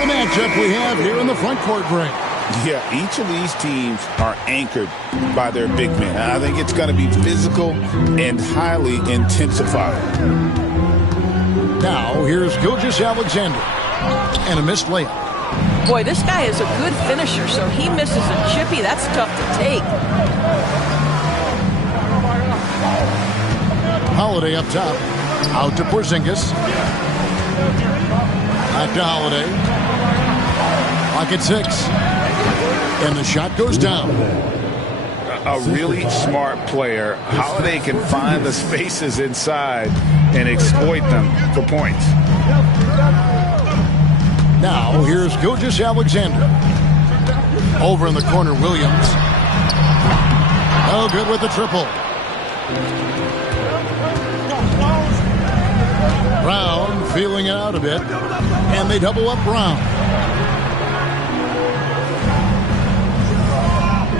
a matchup we have here in the front court break. Yeah, each of these teams are anchored by their big men. I think it's going to be physical and highly intensified. Now, here's Gilgeous-Alexander. And a missed layup. Boy, this guy is a good finisher, so he misses a chippy. That's tough to take. Holiday up top. Out to Porzingis. Back to Holiday. Clock at 6. And the shot goes down. A really smart player. Holiday can find the spaces inside and exploit them for points. Now, here's Gilgeous-Alexander. Over in the corner, Williams. Oh, good with the triple. Brown feeling it out a bit. And they double up Brown.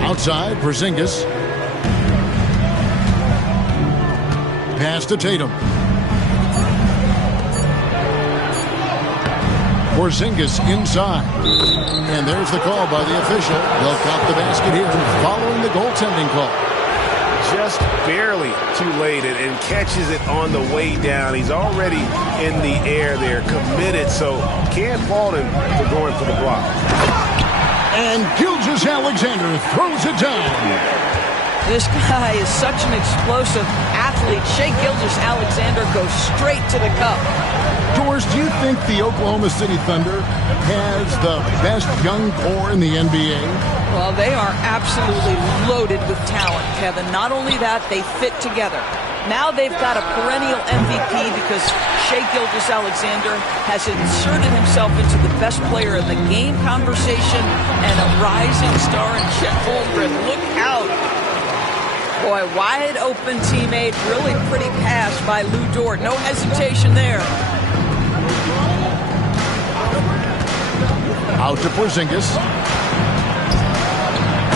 Outside, Porzingis. Pass to Tatum. Porzingis inside. And there's the call by the official. They'll count the basket here following the goaltending call. Just barely too late and catches it on the way down. He's already in the air there, committed, so can't fault him for going for the block. And Gilgeous-Alexander throws it down. This guy is such an explosive athlete. Shai Gilgeous-Alexander goes straight to the cup. George, do you think the Oklahoma City Thunder has the best young core in the NBA? Well, they are absolutely loaded with talent, Kevin. Not only that, they fit together. Now they've got a perennial MVP because Shai Gilgeous-Alexander has inserted himself into the best player in the game conversation and a rising star in Chet Holmgren. Look out. Boy, wide open teammate. Really pretty pass by Lou Dort. No hesitation there. Out to Porzingis.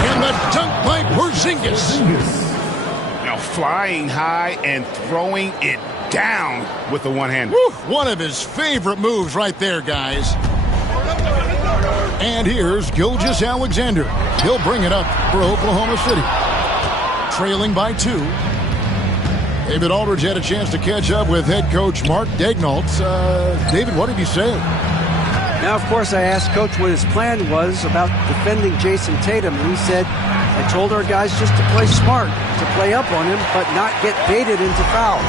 And the dunk by Porzingis. Now flying high and throwing it down with the one-hander. One of his favorite moves right there, guys. And here's Gilgeous-Alexander. He'll bring it up for Oklahoma City. Trailing by 2. David Aldridge had a chance to catch up with head coach Mark Daigneault. David, what did he say? Now, of course, I asked Coach what his plan was about defending Jason Tatum, and he said, I told our guys just to play smart, to play up on him, but not get baited into fouls,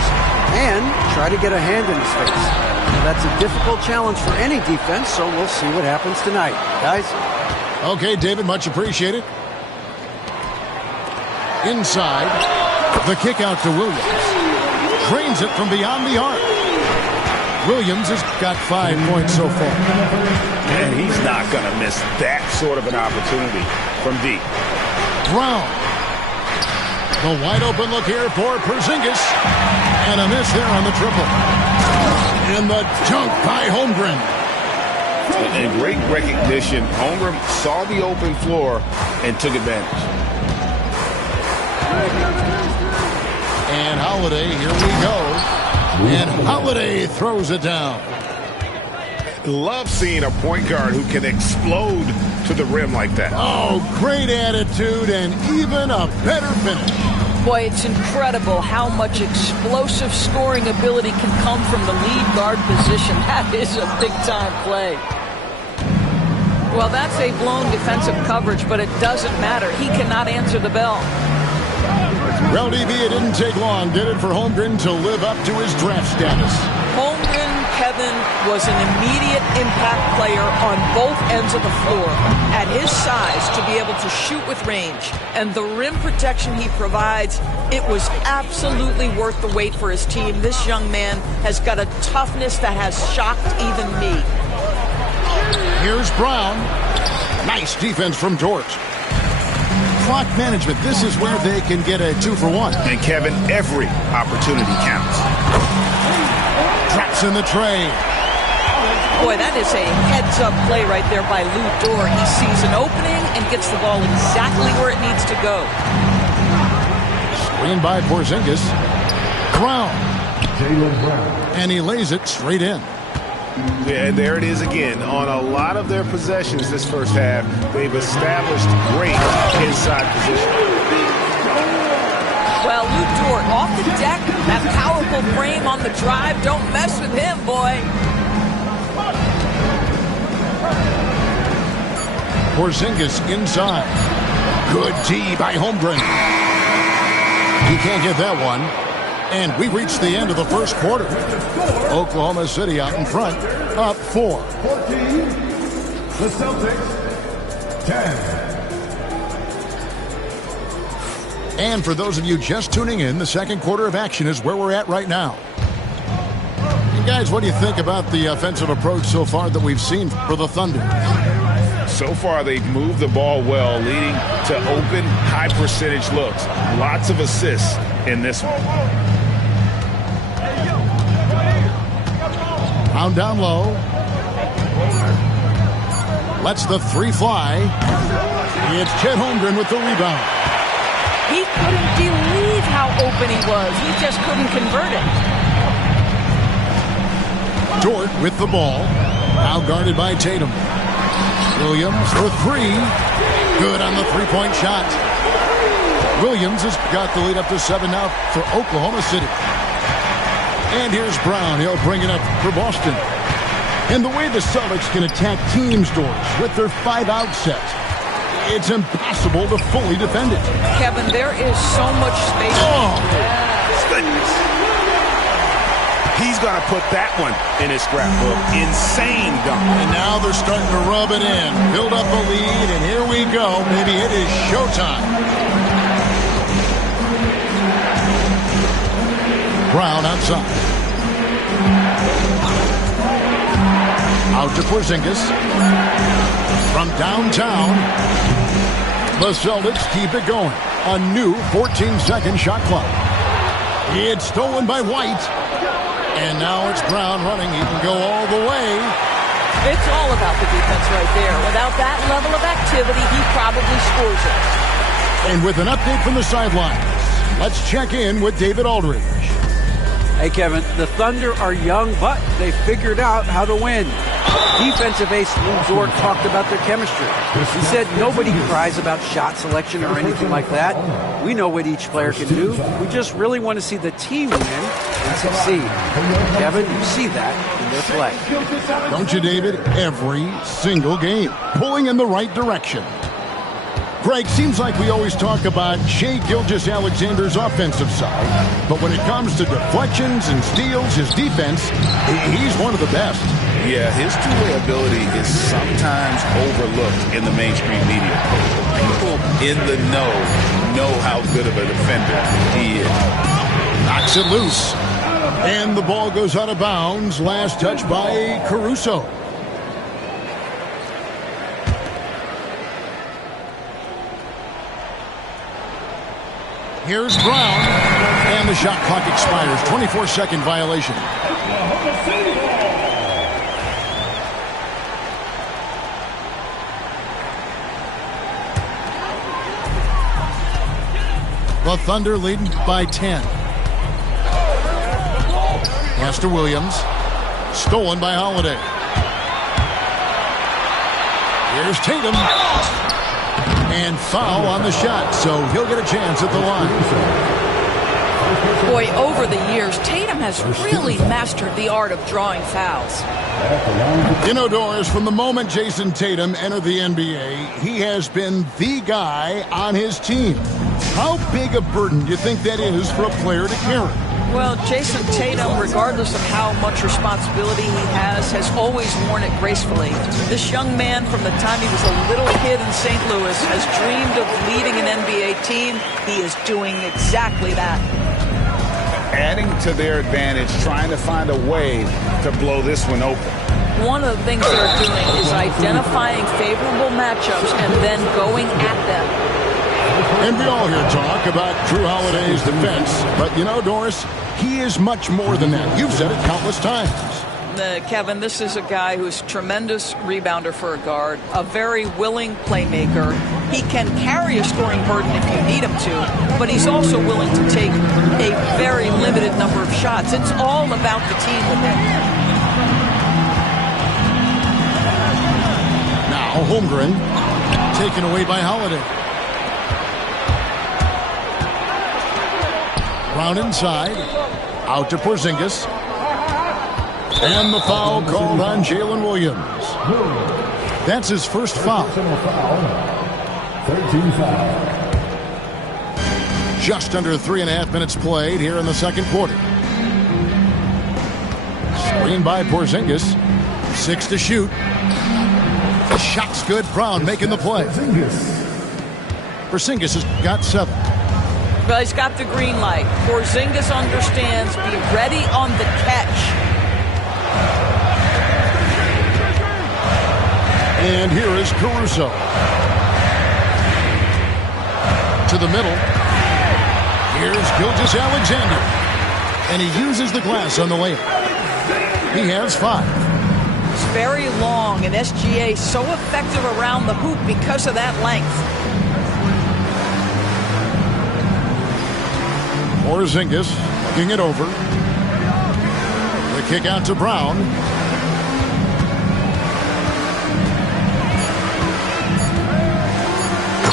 and try to get a hand in his face. That's a difficult challenge for any defense, so we'll see what happens tonight. Guys? Okay, David, much appreciated. Inside, the kick out to Williams. Drains it from beyond the arc. Williams has got 5 points so far. And he's not going to miss that sort of an opportunity from deep. Brown. The wide open look here for Porzingis. And a miss there on the triple. And the dunk by Holmgren. And great recognition. Holmgren saw the open floor and took advantage. And Holiday, here we go. And Holiday throws it down. Love seeing a point guard who can explode to the rim like that. Oh, great attitude and even a better finish. Boy, it's incredible how much explosive scoring ability can come from the lead guard position. That is a big-time play. Well, that's a blown defensive coverage, but it doesn't matter. He cannot answer the bell. Well, DB, it didn't take long, did it, for Holmgren to live up to his draft status? Holmgren, Kevin, was an immediate impact player on both ends of the floor. At his size, to be able to shoot with range and the rim protection he provides, it was absolutely worth the wait for his team. This young man has got a toughness that has shocked even me. Here's Brown. Nice defense from Dort. Clock management. This is where they can get a 2-for-1. And Kevin, every opportunity counts. Drops in the tray. Boy, that is a heads-up play right there by Lou Dort. He sees an opening and gets the ball exactly where it needs to go. Screen by Porzingis. Brown. And he lays it straight in. Yeah, and there it is again. On a lot of their possessions this first half, they've established great inside position. Well, Lou Dort off the deck, that powerful frame on the drive. Don't mess with him, boy. Porzingis inside. Good D by Holmgren. He can't get that one. And we reached the end of the first quarter. Oklahoma City out in front, up 4. 14. The Celtics, 10. And for those of you just tuning in, the second quarter of action is where we're at right now. And guys, what do you think about the offensive approach so far that we've seen for the Thunder? So far, they've moved the ball well, leading to open, high-percentage looks. Lots of assists in this one. Pound down low. Lets the three fly. It's Chet Holmgren with the rebound. He couldn't believe how open he was. He just couldn't convert it. Dort with the ball. Now guarded by Tatum. Williams for three. Good on the three-point shot. Williams has got the lead up to 7 now for Oklahoma City. And here's Brown. He'll bring it up for Boston. And the way the Celtics can attack teams' doors with their 5-out set, it's impossible to fully defend it. Kevin, there is so much space. Oh. Goodness. He's going to put that one in his scrapbook. Insane dunk. And now they're starting to rub it in. Build up a lead, and here we go. Maybe it is showtime. Brown outside. Out to Porzingis. From downtown, the Celtics keep it going. A new 14-second shot clock. It's stolen by White. And now it's Brown running. He can go all the way. It's all about the defense right there. Without that level of activity, he probably scores it. And with an update from the sidelines, let's check in with David Aldridge. Hey, Kevin, the Thunder are young, but they figured out how to win. Defensive ace Lou Dort talked about their chemistry. He said nobody cries about shot selection or anything like that. We know what each player can do. We just really want to see the team win and succeed. Kevin, you see that in their play. Don't you, David? Every single game, pulling in the right direction. Greg, seems like we always talk about Shai Gilgeous-Alexander's offensive side, but when it comes to deflections and steals, his defense, he's one of the best. Yeah, his two-way ability is sometimes overlooked in the mainstream media. People in the know how good of a defender he is. Knocks it loose. And the ball goes out of bounds. Last touch by Caruso. Here's Brown. And the shot clock expires. 24-second violation. The Thunder leading by 10. Pass to Williams. Stolen by Holiday. Here's Tatum. And foul on the shot, so he'll get a chance at the line. Boy, over the years, Tatum has really mastered the art of drawing fouls. You know, Doris, from the moment Jason Tatum entered the NBA, he has been the guy on his team. How big a burden do you think that is for a player to carry? Well, Jason Tatum, regardless of how much responsibility he has always worn it gracefully. This young man, from the time he was a little kid in St. Louis, has dreamed of leading an NBA team. He is doing exactly that. Adding to their advantage, trying to find a way to blow this one open. One of the things they're doing is identifying favorable matchups and then going at them. And we all hear talk about Drew Holiday's defense, but you know, Doris, he is much more than that. You've said it countless times. Kevin, this is a guy who's a tremendous rebounder for a guard, a very willing playmaker. He can carry a scoring burden if you need him to, but he's also willing to take a very limited number of shots. It's all about the team with him. Holmgren taken away by Holiday. Brown inside. Out to Porzingis. And the foul called on Jalen Williams. That's his first foul. 13 foul. Just under 3.5 minutes played here in the second quarter. Screen by Porzingis. 6 to shoot. The shot's good. Brown making the play. Porzingis has got 7. Well, he's got the green light. Porzingis understands. Be ready on the catch. And here is Caruso. To the middle. Here's Gilgeous-Alexander. And he uses the glass on the layup. He has 5. It's very long, and SGA so effective around the hoop because of that length. Porzingis looking it over. The kick out to Brown.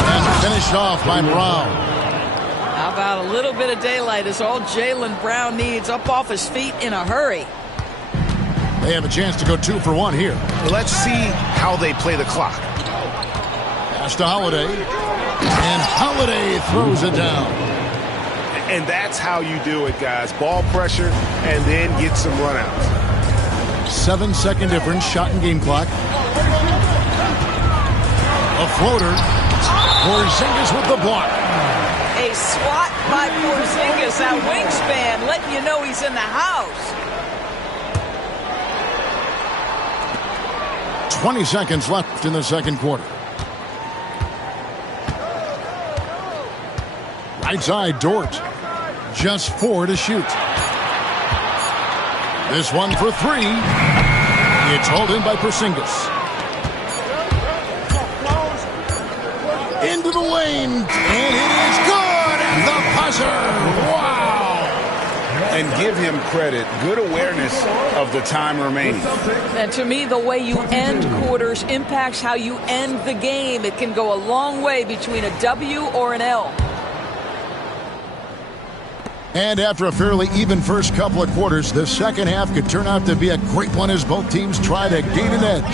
And finished off by Brown. How about a little bit of daylight is all Jaylen Brown needs, up off his feet in a hurry. They have a chance to go 2 for 1 here. Let's see how they play the clock. Pass to Holiday. And Holiday throws it down. And that's how you do it, guys. Ball pressure and then get some runouts. 7-second difference, shot and game clock. A floater. Porzingis with the block. A swat by Porzingis, that wingspan, letting you know he's in the house. 20 seconds left in the second quarter. Right side, Dort. Just 4 to shoot. This one for 3. It's hauled in by Porzingis. Into the lane. And it is good. The buzzer. Wow. And give him credit. Good awareness of the time remaining. And to me, the way you end quarters impacts how you end the game. It can go a long way between a W or an L. And after a fairly even first couple of quarters, the second half could turn out to be a great one as both teams try to gain an edge.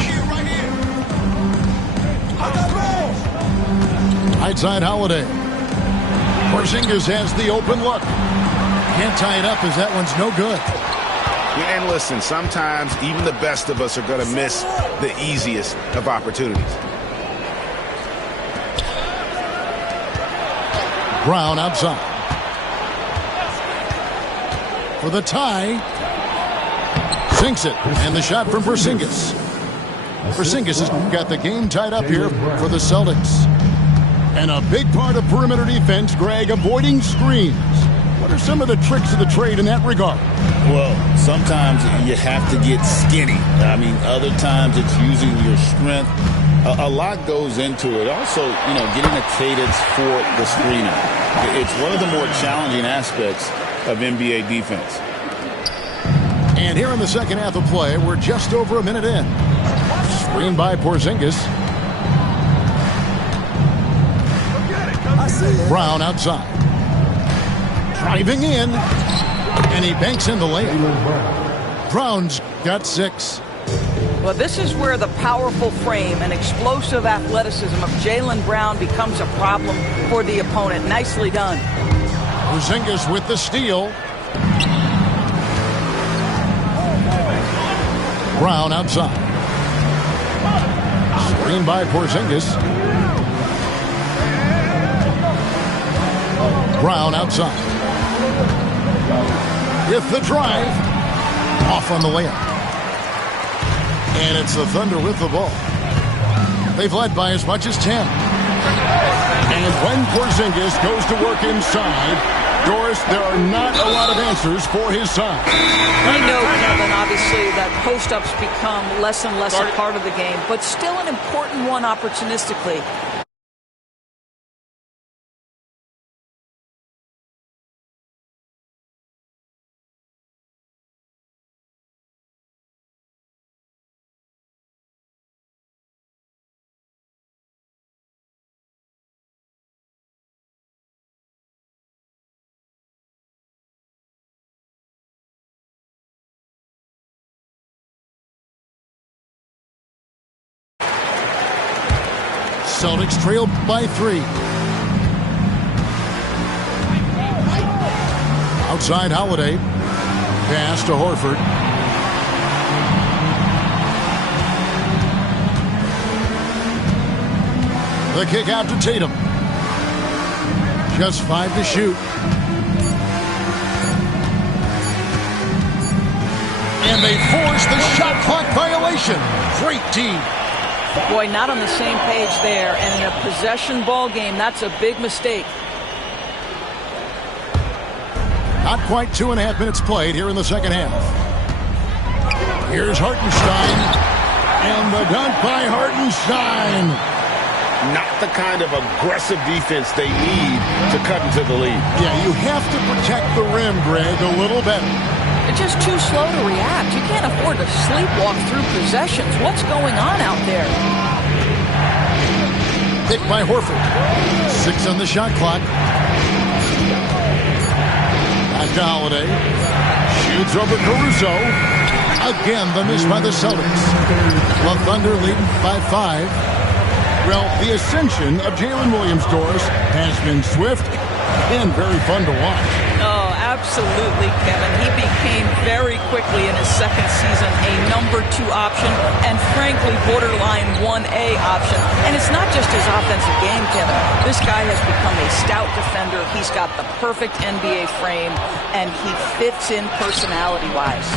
Right side, Holiday. Porzingis has the open look. Can't tie it up as that one's no good. And listen, sometimes even the best of us are going to miss the easiest of opportunities. Brown outside. For the tie. Sinks it. And the shot from Porzingis. Porzingis has got the game tied up here for the Celtics. And a big part of perimeter defense, Greg, avoiding screens. What are some of the tricks of the trade in that regard? Well, sometimes you have to get skinny. I mean, other times it's using your strength. A lot goes into it. Also, getting a cadence for the screener. It's one of the more challenging aspects of NBA defense. And here in the second half of play, we're just over a minute in. Screen by Porzingis. Brown outside. Driving in. And he banks in the layup. Brown's got 6. Well, this is where the powerful frame and explosive athleticism of Jaylen Brown becomes a problem for the opponent. Nicely done. Porzingis with the steal. Brown outside. Screen by Porzingis. Brown outside. With the drive. Off on the layup. And it's the Thunder with the ball. They've led by as much as 10. And when Porzingis goes to work inside, Doris, there are not a lot of answers for his side. We know, Kevin, obviously, that post-ups become less and less a part of the game, but still an important one opportunistically. Celtics trail by 3. Outside Holiday. Pass to Horford. The kick out to Tatum. Just 5 to shoot. And they force the shot clock violation. Great team. Boy, not on the same page there. And in a possession ball game, that's a big mistake. Not quite 2.5 minutes played here in the second half. Here's Hartenstein. And the dunk by Hartenstein. Not the kind of aggressive defense they need to cut into the lead. Yeah, you have to protect the rim, Greg, a little better. They're just too slow to react. You can't afford to sleepwalk through possessions. What's going on out there? Pick by Horford. 6 on the shot clock. Back to Holiday. Shoots over Caruso. Again, the miss by the Celtics. The Thunder leading by 5. Well, the ascension of Jalen Williams-Dort has been swift and very fun to watch. Oh, absolutely, Kevin. He became very quickly in his second season a number 2 option and, frankly, borderline 1A option. And it's not just his offensive game, Kevin. This guy has become a stout defender. He's got the perfect NBA frame, and he fits in personality-wise.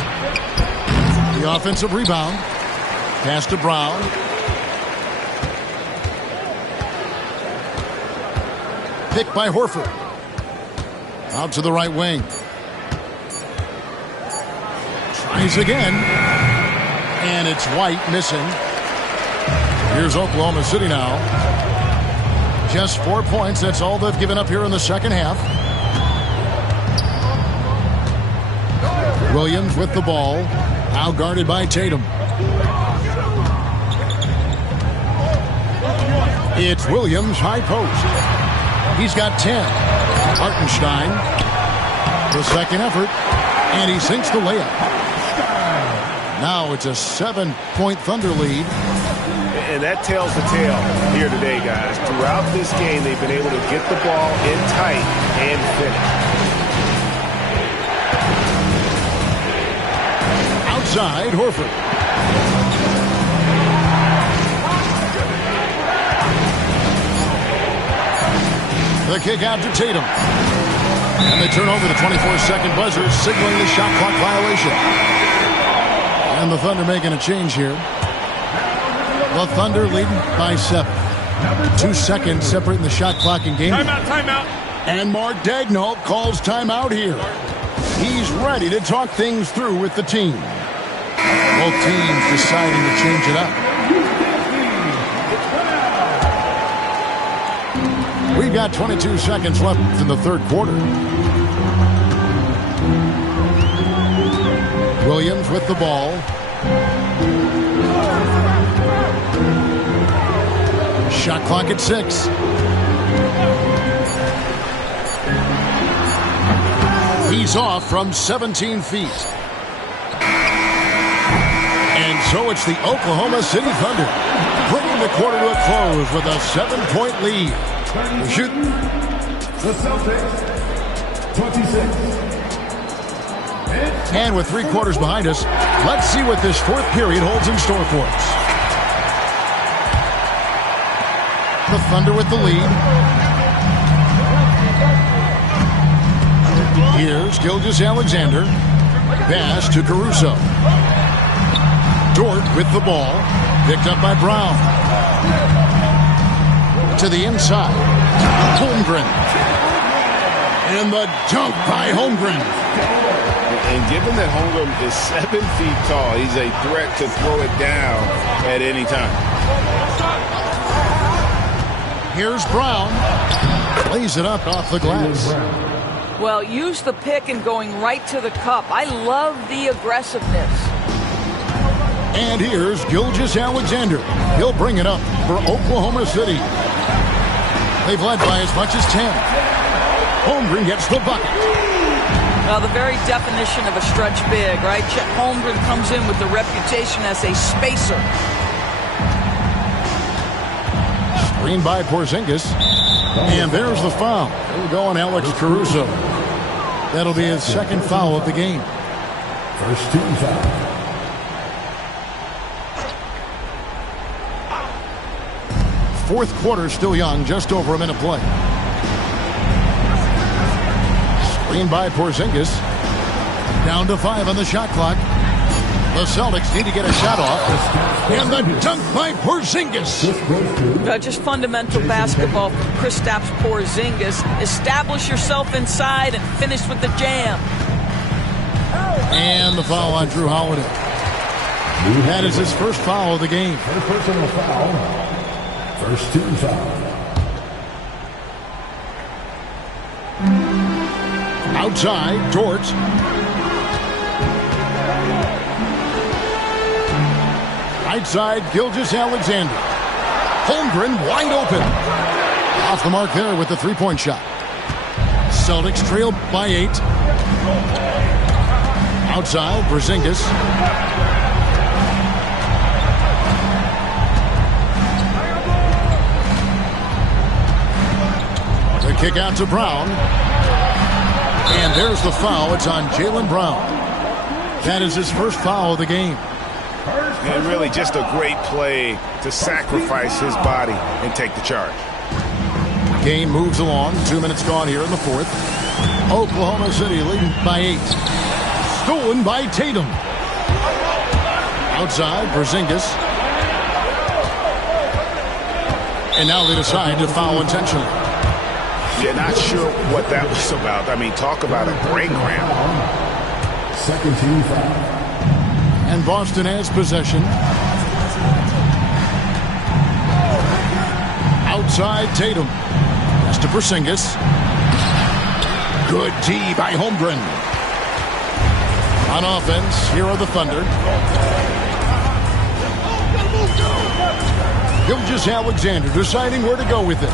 The offensive rebound. Pass to Brown. Picked by Horford. Out to the right wing. Tries again. And it's White missing. Here's Oklahoma City now. Just 4 points. That's all they've given up here in the second half. Williams with the ball. Now guarded by Tatum. It's Williams, high post. He's got 10. Hartenstein, the second effort, and he sinks the layup. Now it's a 7-point Thunder lead. And that tells the tale here today, guys. Throughout this game, they've been able to get the ball in tight and finish. Outside, Horford. The kick out to Tatum. And they turn over the 24-second buzzer, signaling the shot clock violation. And the Thunder making a change here. The Thunder leading by 7. 2 seconds separating the shot clock in game. Timeout. And Mark Daigneault calls timeout here. He's ready to talk things through with the team. Both teams deciding to change it up. We've got 22 seconds left in the third quarter. Williams with the ball. Shot clock at 6. He's off from 17 feet. And so it's the Oklahoma City Thunder bringing the quarter to a close with a 7-point lead. Shoot. The Celtics, 26. And with 3 quarters behind us, let's see what this fourth period holds in store for us. The Thunder with the lead. Here's Gilgeous-Alexander. Pass to Caruso. Dort with the ball. Picked up by Brown. To the inside. Holmgren. And the dunk by Holmgren. And given that Holmgren is 7 feet tall, he's a threat to throw it down at any time. Here's Brown. Lays it up off the glass. Well, use the pick and going right to the cup. I love the aggressiveness. And here's Gilgeous-Alexander. He'll bring it up for Oklahoma City. They've led by as much as 10. Holmgren gets the bucket. Well, the very definition of a stretch big, right? Chet Holmgren comes in with the reputation as a spacer. Screen by Porzingis. And there's the foul. We'll go on Alex Caruso. That'll be his second foul of the game. First team foul. Fourth quarter still young, just over a minute play. Screen by Porzingis. Down to 5 on the shot clock. The Celtics need to get a shot off. And the dunk by Porzingis. Just fundamental basketball from Kristaps Porzingis. Establish yourself inside and finish with the jam. And the foul on Drew Holiday. That is his first foul of the game. First personal foul. First team foul. Outside, Dort. Right side, Gilgeous-Alexander. Holmgren wide open. Off the mark there with the three-point shot. Celtics trail by 8. Outside, Porzingis. The kick out to Brown. And there's the foul. It's on Jaylen Brown. That is his first foul of the game. And really just a great play to sacrifice his body and take the charge. Game moves along. 2 minutes gone here in the fourth. Oklahoma City leading by 8. Stolen by Tatum. Outside, Porzingis. And now they decide to foul intentionally. Yeah, not sure what that was about. I mean, talk about a brain cramp. Second team foul. And Boston has possession. Outside, Tatum. That's to Porzingis. Good D by Holmgren. On offense, here are the Thunder. Gilgeous-Alexander deciding where to go with it.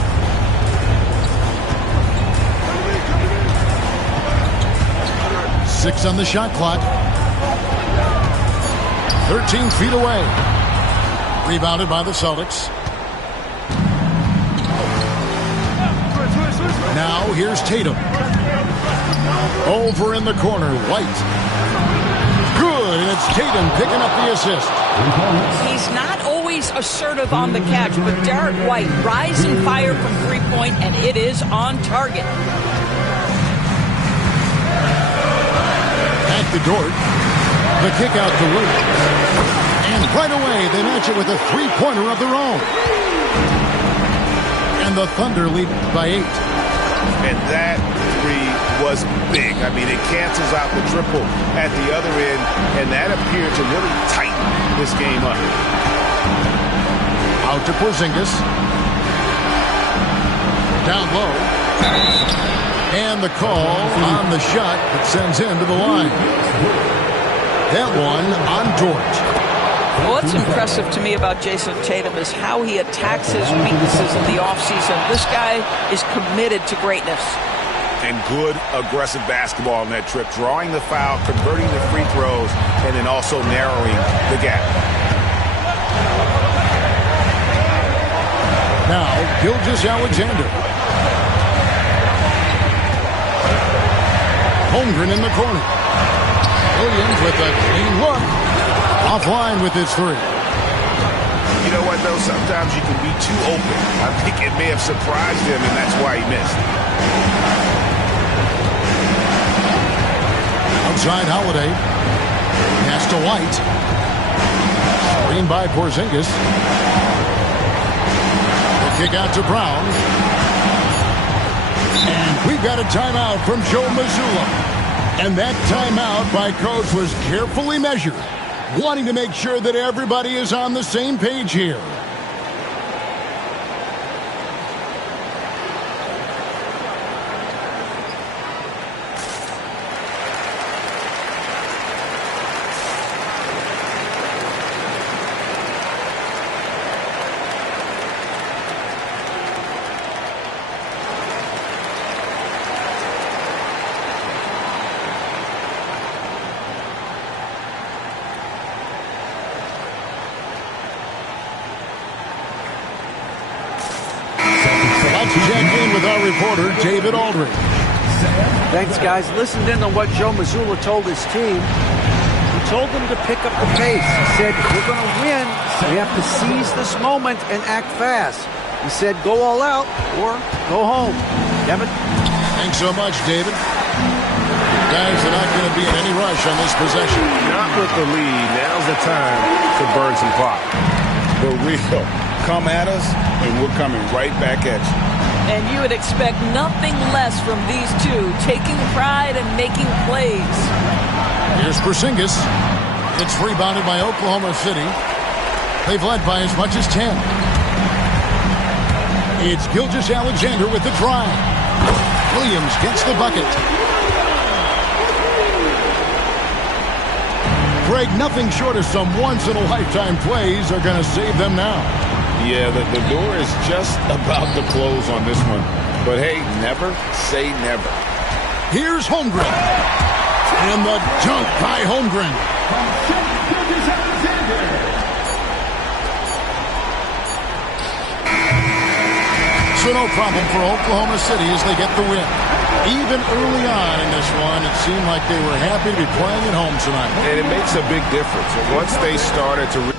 Six on the shot clock. 13 feet away. Rebounded by the Celtics. Now here's Tatum. Over in the corner, White. Good, and it's Tatum picking up the assist. He's not always assertive on the catch, but Derek White, rising fire from three-point, and it is on target. Back to Dort. The kick out to Williams. And right away, they match it with a three-pointer of their own. And the Thunder lead by 8. And that three was big. I mean, it cancels out the triple at the other end, and that appeared to really tighten this game up. Out to Porzingis. Down low. And the call on the shot that sends him to the line. That one on Dort. Well, what's impressive to me about Jason Tatum is how he attacks his weaknesses in the offseason. This guy is committed to greatness. And good aggressive basketball on that trip. Drawing the foul, converting the free throws, and then also narrowing the gap. Now, Gilgeous-Alexander. Holmgren in the corner. Williams with a clean look. Offline with his three. You know what, though? Sometimes you can be too open. I think it may have surprised him, and that's why he missed. Outside Holiday. Pass to White. Screen by Porzingis. The kick out to Brown. And we've got a timeout from Joe Mazzulla. And that timeout by Coach was carefully measured, wanting to make sure that everybody is on the same page here. Let's check in with our reporter, David Aldridge. Thanks, guys. Listened in on what Joe Mazzulla told his team. He told them to pick up the pace. He said, if we're going to win, we have to seize this moment and act fast. He said, go all out or go home. Kevin? Thanks so much, David. Guys are not going to be in any rush on this possession. Not with the lead. Now's the time to burn some clock. For real. Come at us, and we're coming right back at you. And you would expect nothing less from these two, taking pride and making plays. Here's Porzingis. It's rebounded by Oklahoma City. They've led by as much as 10. It's Gilgeous-Alexander with the drive. Williams gets the bucket. Greg, nothing short of some once-in-a-lifetime plays are going to save them now. Yeah, the door is just about to close on this one. But, hey, never say never. Here's Holmgren. And the dunk by Holmgren. So no problem for Oklahoma City as they get the win. Even early on in this one, it seemed like they were happy to be playing at home tonight. And it makes a big difference. Once they started to